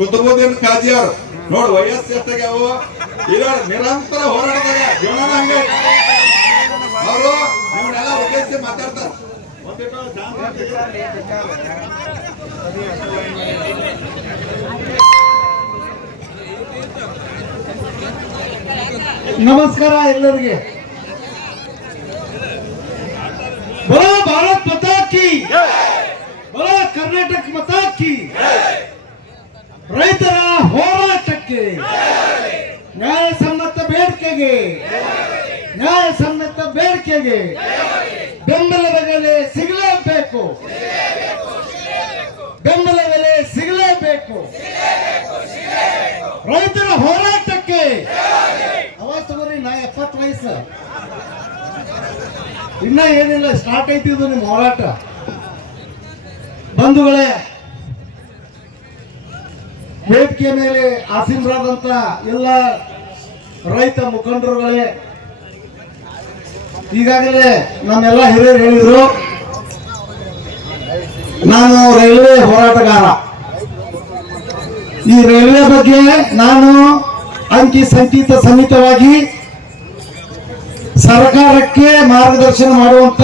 ಕುತುಬುದ್ದೀನ್ ಕಾಜಿ ಅವ್ರು ನೋಡ್ ವಯಸ್ಸು ಎಷ್ಟಾಗ್ಯಾವು ಈಗ ನಿರಂತರ ಹೋರಾಟದಾಗ ಜೀವನ ಹಂಗೆ ಅವರು ನಿಮ್ಮನ್ನೆಲ್ಲ ಉದ್ದೇಶಿಸಿ ಮಾತಾಡ್ತಾರ ಒಂದಿಟ್ಟು ಶಾಂತ ನಮಸ್ಕಾರ ಎಲ್ಲರಿಗೆ ಬರೋ ಭಾರತ್ ಮತಾ ಕಿ ಬರೋ ಕರ್ನಾಟಕ ಮತಾ ಕಿ ರೈತರ ಹೋರಾಟಕ್ಕೆ ನ್ಯಾಯಸಮ್ಮತ ಬೇಡಿಕೆಗೆ ನ್ಯಾಯಸಮ್ಮತ ಬೇಡಿಕೆಗೆ ಬೆಂಬಲ ಬೆಲೆ ಸಿಗಲೇಬೇಕು. ಬೆಂಬಲ ಬೆಲೆ ಸಿಗಲೇಬೇಕು. ರೈತರ ಹೋರಾಟಕ್ಕೆ ಅವತ್ತು ಬರ್ರಿ ನಾ ಎಪ್ಪತ್ತು ವಯಸ್ಸು. ಇನ್ನ ಏನಿಲ್ಲ ಸ್ಟಾರ್ಟ್ ಐತಿ ಇದು ಹೋರಾಟ. ಬಂಧುಗಳೇ ವೇದಿಕೆ ಮೇಲೆ ಆಸೀನರಾದಂತ ಎಲ್ಲ ರೈತ ಮುಖಂಡರುಗಳೇ, ಈಗಾಗಲೇ ನಮ್ಮೆಲ್ಲ ಹಿರಿಯರು ಹೇಳಿದ್ರು, ನಾನು ರೈಲ್ವೆ ಹೋರಾಟಗಾರ. ಈ ರೈಲ್ವೆ ಬಗ್ಗೆ ನಾನು ಅಂಕಿ ಸಂಕೇತ ಸಮಿತವಾಗಿ ಸರ್ಕಾರಕ್ಕೆ ಮಾರ್ಗದರ್ಶನ ಮಾಡುವಂತ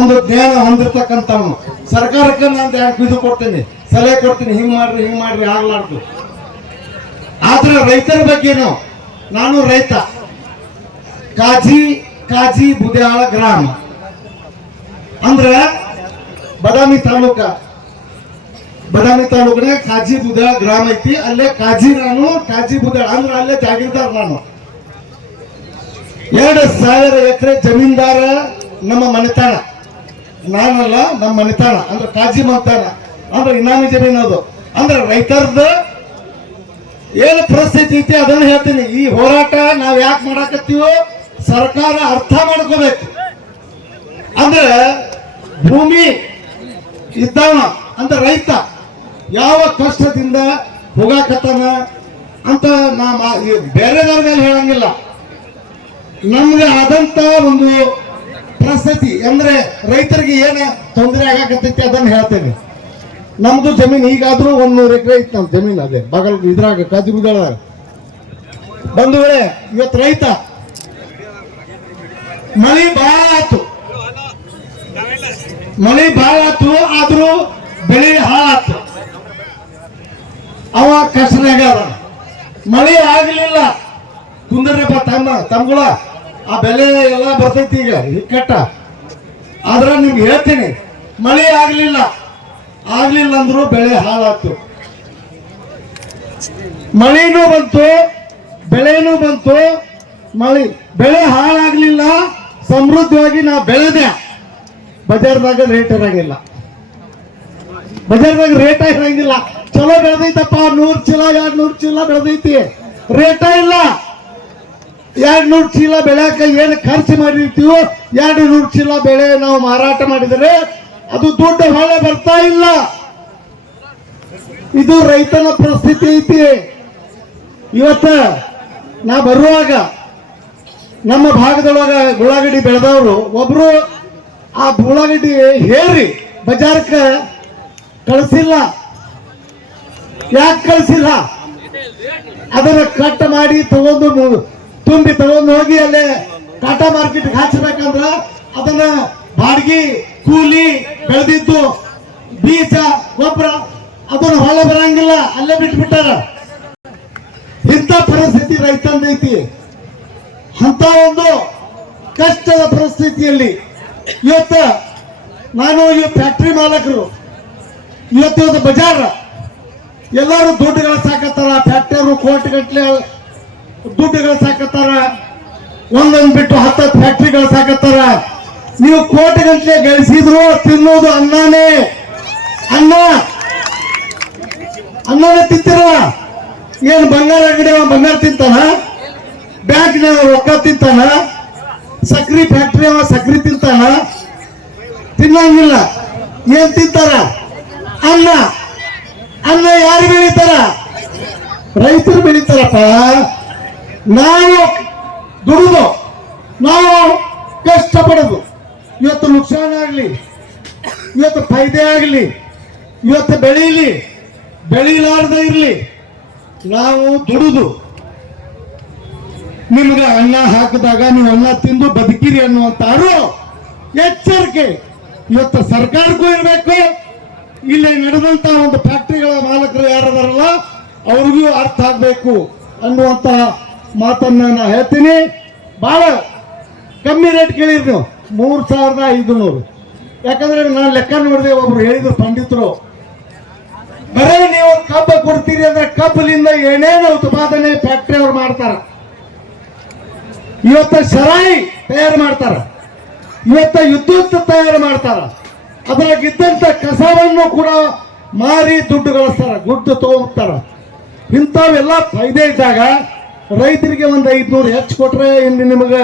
ಒಂದು ಜ್ಞಾನ ಹೊಂದಿರತಕ್ಕಂಥವನು. ಸರ್ಕಾರಕ್ಕೆ ನಾನು ಧ್ಯಾನ ಕೊಡ್ತೇನೆ. ಸಲಹೆ ಕೊಡ್ತೀನಿ, ಹಿಂಗ್ ಮಾಡ್ರಿ ಹಿಂಗ್ ಮಾಡ್ರಿ, ಆಗ್ಲಾರ್ದು. ಆದ್ರೆ ರೈತರ ಬಗ್ಗೆನು, ನಾನು ರೈತ. ಕಾಜಿ ಕಾಜಿ ಬುದ್ಯಾಳ ಗ್ರಾಮ. ಅಂದ್ರೆ ಬದಾಮಿ ತಾಲೂಕ. ಬದಾಮಿ ತಾಲೂಕಿನ ಕಾಜಿ ಬುದ್ಯಾಳ ಗ್ರಾಮ ಐತಿ, ಅಲ್ಲೇ ಕಾಜಿ ನಾನು, ಕಾಜಿ ಬುದಾಳ ಅಂದ್ರೆ ಅಲ್ಲೇ ಜಾಗೀರ್ದಾರ ನಾನು. ಎರಡು ಸಾವಿರ ಎಕರೆ ಜಮೀನ್ದಾರ ನಮ್ಮ ಮನೆತಾಣ ನಾನಲ್ಲ, ನಮ್ಮ ಮನೆತಾಣ ಅಂದ್ರೆ ಕಾಜಿ ಮನೆತಾಣ ಅಂದ್ರೆ ಇನಾಮಿ ಜಮೀನು ಅದು ಅಂದ್ರೆ ರೈತರದ ಏನು ಪರಿಸ್ಥಿತಿ ಐತಿ ಅದನ್ನ ಹೇಳ್ತೀನಿ. ಈ ಹೋರಾಟ ನಾವ್ ಯಾಕೆ ಮಾಡಾಕತ್ತೀವೋ ಸರ್ಕಾರ ಅರ್ಥ ಮಾಡ್ಕೋಬೇಕು. ಅಂದ್ರೆ ಭೂಮಿ ಇದ್ದಾವ ಅಂತ ರೈತ ಯಾವ ಕಷ್ಟದಿಂದ ಹೋಗಾಕತ್ತಾನ ಅಂತ ನಾ ಬೇರೆದವ್ರ ಮೇಲೆ ಹೇಳಂಗಿಲ್ಲ. ನಮ್ಗೆ ಆದಂತ ಒಂದು ಪರಿಸ್ಥಿತಿ. ಅಂದ್ರೆ ರೈತರಿಗೆ ಏನ ತೊಂದರೆ ಆಗಾಕತ್ತೈತಿ ಅದನ್ನ ಹೇಳ್ತೇನೆ. ನಮ್ದು ಜಮೀನ್ ಈಗಾದ್ರೂ ಒಂದ್ ನೂರು ಎಕರೆ ಇತ್ತು ನಮ್ ಜಮೀನ್ ಅದೇ. ಬಗಲ್ ಇದ್ರಾಗ ಕಾಜಿ ಬುದಾಳದಾಗ ಬಂಧುಗಳೇ ಇವತ್ತು ರೈತ. ಮಳಿ ಬಾಳ ಆತು. ಮಳಿ ಬಾಳ ಆತು, ಆದ್ರೂ ಬೆಳೆ ಹಾಳಾತು. ಅವ ಕಷ್ಟನಾಗ ಮಳೆ ಆಗ್ಲಿಲ್ಲ. ಕುಂದ್ರಪ್ಪ ತಮ್ಮ, ತಮ್ಗಳ. ಆ ಬೆಲೆ ಎಲ್ಲ ಬರ್ತೈತಿ ಈಗ ಇಕ್ಕಟ್ಟ ಆದ್ರ ನಿಮ್ಗೆ ಹೇಳ್ತೀನಿ, ಮಳೆ ಆಗ್ಲಿಲ್ಲ. ಆಗ್ಲಿಲ್ಲ ಅಂದ್ರು ಬೆಳೆ ಹಾಳಾತು ಮಳೆನೂ ಬಂತು, ಬೆಳೆನೂ ಬಂತು. ಮಳೆ, ಬೆಳೆ ಹಾಳಾಗ್ಲಿಲ್ಲ ಸಮೃದ್ಧವಾಗಿ ನಾ ಬೆಳೆದೆ. ಬಜಾರ್ದಾಗ ರೇಟ್ ಇರಂಗಿಲ್ಲ. ಬಜಾರ್ದಾಗ ರೇಟ ಇರಂಗಿಲ್ಲ. ಚಲೋ ಬೆಳೆದೈತಪ್ಪ, ನೂರ್ ಚೀಲ, ಎರಡ್ ನೂರ್ ಚೀಲ ಬೆಳೆದೈತಿ. ರೇಟ ಇಲ್ಲ. ಎರಡ್ ನೂರ್ ಚೀಲ ಬೆಳ್ಯಾಕ ಏನ್ ಖರ್ಚು ಮಾಡಿರ್ತೀವೋ, ಎರಡು ನೂರ್ ಚೀಲ ಬೆಳೆ ನಾವು ಮಾರಾಟ ಮಾಡಿದರೆ ಅದು ದುಡ್ಡು ಹೊಳೆ ಬರ್ತಾ ಇಲ್ಲ. ಇದು ರೈತನ ಪರಿಸ್ಥಿತಿ ಐತಿ. ಇವತ್ತ ನಾ ಬರುವಾಗ ನಮ್ಮ ಭಾಗದೊಳಗ ಉಳ್ಳಾಗಡ್ಡಿ ಬೆಳೆದವರು ಒಬ್ರು ಆ ಉಳ್ಳಾಗಡ್ಡಿ ಹೇರಿ ಬಜಾರ್ಕ ಕಳಿಸಿಲ್ಲ. ಯಾಕೆ ಕಳಿಸಿಲ್ಲ? ಅದನ್ನ ಕಟ್ ಮಾಡಿ ತಗೊಂಡು ತುಂಬಿ ತಗೊಂಡು ಹೋಗಿ ಅಲ್ಲೇ ಟಾಟಾ ಮಾರ್ಕೆಟ್ ಹಾಕ್ಸ್ಬೇಕಂದ್ರ ಅದನ್ನ ಬಾಡಿಗೆ, ಕೂಲಿ ಬೆಳೆದಿದ್ದು ಬೀಜ, ಗೊಬ್ಬರ, ಅದನ್ನ ಹೊಳೆ ಬರಂಗಿಲ್ಲ, ಅಲ್ಲೇ ಬಿಟ್ಬಿಟ್ಟಾರ. ಇಂಥ ಪರಿಸ್ಥಿತಿ ರೈತಂದೈತಿ ಅಂತ ಒಂದು ಕಷ್ಟದ ಪರಿಸ್ಥಿತಿಯಲ್ಲಿ ಇವತ್ತ ನಾನು ಈ ಫ್ಯಾಕ್ಟ್ರಿ ಮಾಲಕರು. ಇವತ್ತು ಒಂದು ಬಜಾರ್. ಎಲ್ಲರೂ ದುಡ್ಡು ಸಾಕತ್ತಾರ, ಫ್ಯಾಕ್ಟ್ರಿಯವರು ಕೋಟಿ ಗಟ್ಟಲೆ ದುಡ್ಡು ಗಳಿಸಾಕತ್ತಾರ ಒಂದೊಂದು ಬಿಟ್ಟು ಹತ್ತತ್ತು ಫ್ಯಾಕ್ಟ್ರಿ ಗಳಿಸಾಕತ್ತಾರ ನೀವು ಕೋಟಿ ಗಂಟ್ಲೆ ಗಳಿಸಿದ್ರು ತಿನ್ನೋದು ಅನ್ನನೇ. ಅನ್ನ. ಅನ್ನನೇ ತಿಂತಿರ? ಏನ್ ಬಂಗಾರ ಅಂಗಡಿ ಬಂಗಾರ ತಿಂತಾನ? ಬ್ಯಾಂಕ್ನ ರೊಕ್ಕ ತಿಂತಾನ? ಸಕ್ರಿ ಫ್ಯಾಕ್ಟ್ರಿ ಅವ ಸಕ್ರಿ ತಿಂತಾನ? ತಿನ್ನಂಗಿಲ್ಲ. ಏನ್ ತಿಂತಾರ? ಅನ್ನ. ಅನ್ನ ಯಾರು ಬೆಳೀತಾರ? ರೈತರು ಬೆಳೀತಾರಪ್ಪ. ನಾವು ದುಡಿದು. ನಾವು ಕಷ್ಟಪಡೋದು. ಇವತ್ತು ನುಕ್ಸಾನ ಆಗಲಿ, ಇವತ್ತು ಫೈದೆ ಆಗಲಿ, ಇವತ್ತು ಬೆಳೀಲಿ, ಬೆಳೀಲಾರ್ದ ಇರಲಿ, ನಾವು ದುಡಿದು. ನಿಮ್ಗೆ ಅನ್ನ ಹಾಕಿದಾಗ ನೀವು ಅನ್ನ ತಿಂದು ಬದುಕಿರಿ ಅನ್ನುವಂತ ಅರು ಎಚ್ಚರಿಕೆ. ಇವತ್ತು ಸರ್ಕಾರಕ್ಕೂ ಇರಬೇಕು. ಇಲ್ಲಿ ನಡೆದಂತ ಒಂದು ಫ್ಯಾಕ್ಟರಿಗಳ ಮಾಲಕರು ಯಾರದಾರಲ್ಲ, ಅವ್ರಿಗೂ ಅರ್ಥ ಆಗಬೇಕು ಅನ್ನುವಂತ ಮಾತನ್ನ ನಾ ಹೇಳ್ತೀನಿ. ಬಹಳ ಕಮ್ಮಿ ರೇಟ್ ನೀವು ಮೂರ್ ಸಾವಿರದ ಐದುನೂರು. ಯಾಕಂದ್ರೆ ನಾನು ಲೆಕ್ಕ ನೋಡಿದೆ ಒಬ್ರು ಹೇಳಿದ್ರು ಪಂಡಿತರು. ಬರೀ ನೀವು ಕಬ್ಬ ಕೊಡ್ತೀರಿ ಅಂದ್ರೆ ಕಬ್ಬಲಿಂದ ಏನೇನು ಉತ್ಪಾದನೆ ಫ್ಯಾಕ್ಟ್ರಿ ಅವ್ರು ಮಾಡ್ತಾರ. ಇವತ್ತ ಶರಾಯಿ ತಯಾರು ಮಾಡ್ತಾರ. ಇವತ್ತ ವಿದ್ಯುತ್ ತಯಾರು ಮಾಡ್ತಾರ. ಅದ್ರಾಗ ಇದ್ದಂತ ಕಸವನ್ನು ಕೂಡ ಮಾರಿ ದುಡ್ಡು ಗಳಿಸ್ತಾರ ದುಡ್ಡು ತಗೋತಾರ. ಇಂಥವೆಲ್ಲ ಫೈದೆ ಇದ್ದಾಗ ರೈತರಿಗೆ ಒಂದು ಐದ್ನೂರು ಹೆಚ್ಚು ಕೊಟ್ರೆ ಇಲ್ಲಿ ನಿಮಗೆ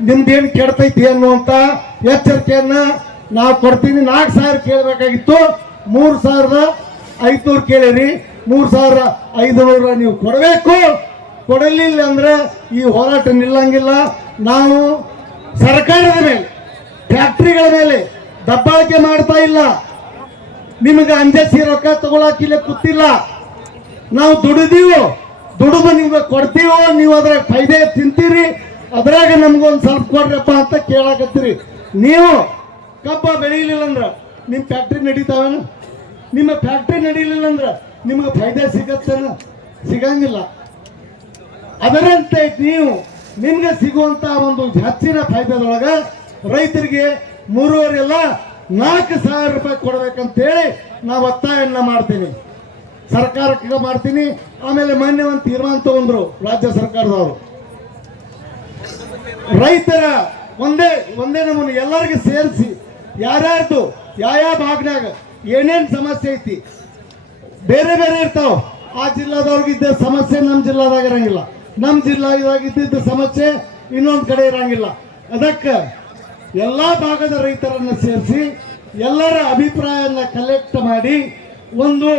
ನಿಮ್ದೇನು ಕೆಡ್ತೈತಿ ಅನ್ನುವಂತ ಎಚ್ಚರಿಕೆಯನ್ನ ನಾವು ಕೊಡ್ತೀನಿ. ನಾಲ್ಕು ಸಾವಿರ ಕೇಳಬೇಕಾಗಿತ್ತು. ಮೂರು ಸಾವಿರದ ಐದ್ನೂರು ಕೇಳಿರಿ. ಮೂರು ಸಾವಿರ ಐದುನೂರ ನೀವು ಕೊಡಬೇಕು. ಕೊಡಲಿಲ್ಲ ಅಂದ್ರೆ ಈ ಹೋರಾಟ ನಿಲ್ಲಂಗಿಲ್ಲ. ನಾವು ಸರ್ಕಾರದ ಮೇಲೆ, ಫ್ಯಾಕ್ಟ್ರಿಗಳ ಮೇಲೆ ದಬ್ಬಾಳಿಕೆ ಮಾಡ್ತಾ ಇಲ್ಲ. ನಿಮಗೆ ಅಂಜಸಿ ರೊಕ್ಕ ತಗೊಳಕಿಲ್ಲ ಕೂತಿಲ್ಲ. ನಾವು ದುಡಿದೀವೋ, ದುಡಿದು ನಿಮ್ಗೆ ಕೊಡ್ತೀವೋ, ನೀವು ಅದ್ರಾಗ ಫೈದೆ ತಿಂತೀರಿ. ಅದ್ರಾಗ ನಮ್ಗೊಂದು ಸ್ವಲ್ಪ ಕೊಡ್ರಪ್ಪ ಅಂತ ಕೇಳಾಕತ್ತೀರಿ. ನೀವು ಕಬ್ಬ ಬೆಳೀಲಿಲ್ಲ ಅಂದ್ರ ನಿಮ್ಮ ಫ್ಯಾಕ್ಟ್ರಿ ನಡೀತಾವೇನ? ನಿಮ್ಮ ಫ್ಯಾಕ್ಟ್ರಿ ನಡೀಲಿಲ್ಲ ಅಂದ್ರ ನಿಮ್ಗೆ ಫೈದೆ ಸಿಗತ್ತೇನ? ಸಿಗಂಗಿಲ್ಲ. ಅದರಂತೆ ನೀವು ನಿಮ್ಗೆ ಸಿಗುವಂತ ಒಂದು ಹೆಚ್ಚಿನ ಫೈದದೊಳಗ ರೈತರಿಗೆ ಮೂರುವರೆ ಅಲ್ಲ ನಾಲ್ಕು ಸಾವಿರ ರೂಪಾಯಿ ಕೊಡ್ಬೇಕಂತೇಳಿ ನಾವು ಒತ್ತಾಯನ್ನ ಮಾಡ್ತೀನಿ. ಸರ್ಕಾರಕ್ಕೆ ಮಾಡ್ತೀನಿ. ಆಮೇಲೆ ಮೊನ್ನೆ ಒಂದು ತೀರ್ಮಾನ ತಗೊಂಡ್ರು ರಾಜ್ಯ ಸರ್ಕಾರದವರು. ರೈತರ ಒಂದೇ ಒಂದೇ ನಮ್ಮನ್ನು ಎಲ್ಲರಿಗೆ ಸೇರಿಸಿ, ಯಾರ್ಯಾರ್ದು ಯಾವ ಭಾಗದಾಗ ಏನೇನು ಸಮಸ್ಯೆ ಐತಿ, ಬೇರೆ ಬೇರೆ ಇರ್ತಾವ. ಆ ಜಿಲ್ಲಾದವ್ರಿಗೆ ಇದ್ದ ಸಮಸ್ಯೆ ನಮ್ಮ ಜಿಲ್ಲಾದಾಗ ಇರಂಗಿಲ್ಲ. ನಮ್ಮ ಜಿಲ್ಲಾದಾಗ ಇದ್ದಿದ್ದ ಸಮಸ್ಯೆ ಇನ್ನೊಂದು ಕಡೆ ಇರಂಗಿಲ್ಲ. ಅದಕ್ಕೆ ಎಲ್ಲ ಭಾಗದ ರೈತರನ್ನು ಸೇರಿಸಿ, ಎಲ್ಲರ ಅಭಿಪ್ರಾಯವನ್ನು ಕಲೆಕ್ಟ್ ಮಾಡಿ, ಒಂದು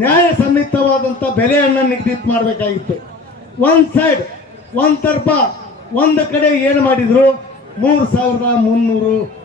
ನ್ಯಾಯ ನ್ಯಾಯಸಮ್ಮತವಾದಂಥ ಬೆಲೆಯನ್ನು ನಿಗದಿತ ಮಾಡಬೇಕಾಗಿತ್ತು. ಒಂದು ಸೈಡ್ ಒಂದು ತರ್ಪ ಒಂದು ಕಡೆ ಏನು ಮಾಡಿದ್ರು? ಮೂರು ಸಾವಿರದ ಮುನ್ನೂರು